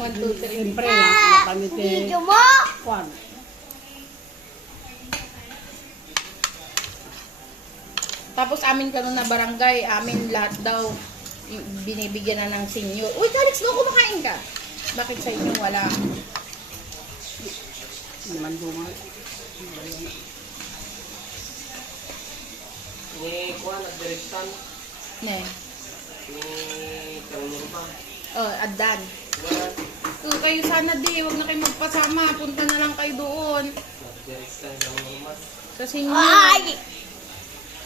1, 2, 3. Siyempre, napaniti. Video mo! Kwan. Tapos amin ka na barangay, amin lahat daw binibigyan na ng senior. Uy, Calix, no, kumakain ka. Bakit sa inyo wala? Naman bunga. Ni Kuan, nagdirektan. Ne. Ni Kalunur pa. Oh, Adan. Diba? Kayo sana di, wag na kayo magpasama. Punta na lang kayo doon. Nagdirektan sa mga rumah. Sa senior. Ay!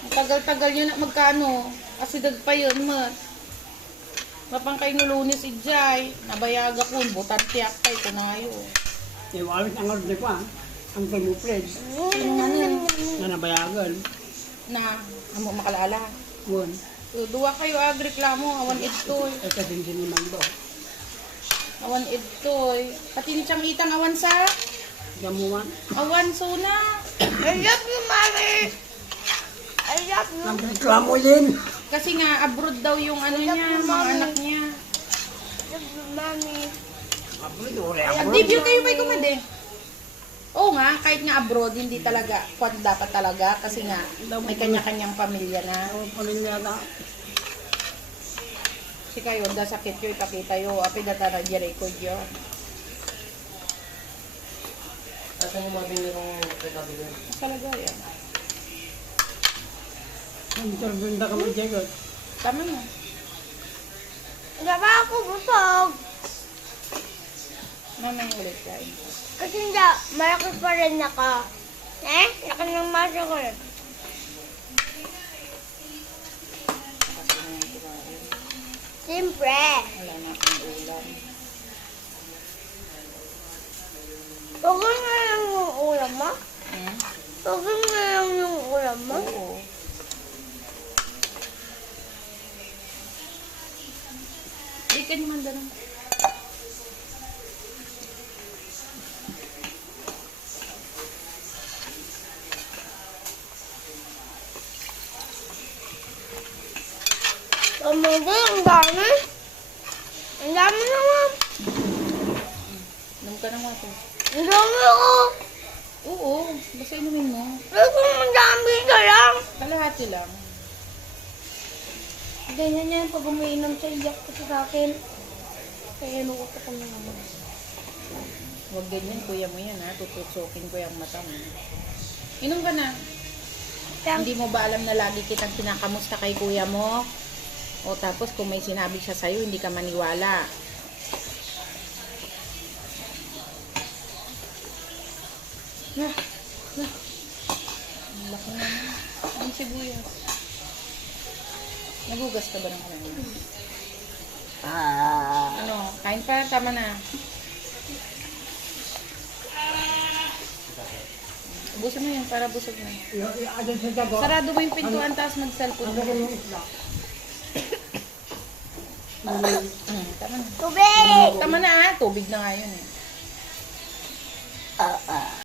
Ang tagal-tagal nyo na magkano. Kasi pa yun, mat. Mapang kayo nulunis ijay. Nabayaga ko, butan tiyak kayo, kunayo. Iwawit ang order ko ang tumupred. Sino nga nun? Na nabayagan. Na, amo makalala. Yun. Duwa kayo agreklamo, awan itoy. Ito din siniman do. Awan itoy. Pati ni Chang Itang awan sa? Gamuan. Awan suna. I love you, Mami! I love you! Ang reklamo din. Kasi nga, abroad daw yung ano niya, mga anak niya. I love you, Mami! Debut kayo may kumade. Oo nga, kahit nga abroad, hindi talaga, kung dapat talaga, kasi nga, may kanya-kanyang pamilya na. Ang pamilya na. Kasi kayo, da sakit yun, ipakita yun, api data na di-record yun. At ang umabili ng pagkabili. Talaga yan. Ang turbunda ka magjagot. Tama na. Wala pa ako busog! Mamaya ulit kain. Kasi hindi, malaki pa rin ako. Laki ng masa ko rin. Kasi na yung kumain. Siyempre. Wala na akong ulam. Pagod na lang yung ulam mo? Hmm? Pagod na lang yung ulam mo? Oo. Di ka naman ganun. Pamagod, ang dami. Ang dami naman. Inom ka ng water. Ang dami ako. Oo, basta inumin mo. Pero kung ang dami ka lang. Kalahati lang. Ganyan yan pag umiinom siya, iyak kasi sa akin. Kaya lukot ako na naman. Huwag ganyan, kuya mo yan ha. Tutusokin ko yung mata mo. Inom ka na. Hindi mo ba alam na lagi kitang kinakamusta kay kuya mo? O tapos kung may sinabi siya sa'yo, hindi ka maniwala. Na. Ang laki na. Ang sibuyas. Nagugas ka ba ng ano? Ano? Kain pa? Tama na. Ubusin mo yan para busog na. Adon sa jagot. Sarado mo yung pintuan tapos mag-cellphone Ang mo. gagawin yung isla. Tama na. Tubig! Tama na ha. Tubig na nga yun eh.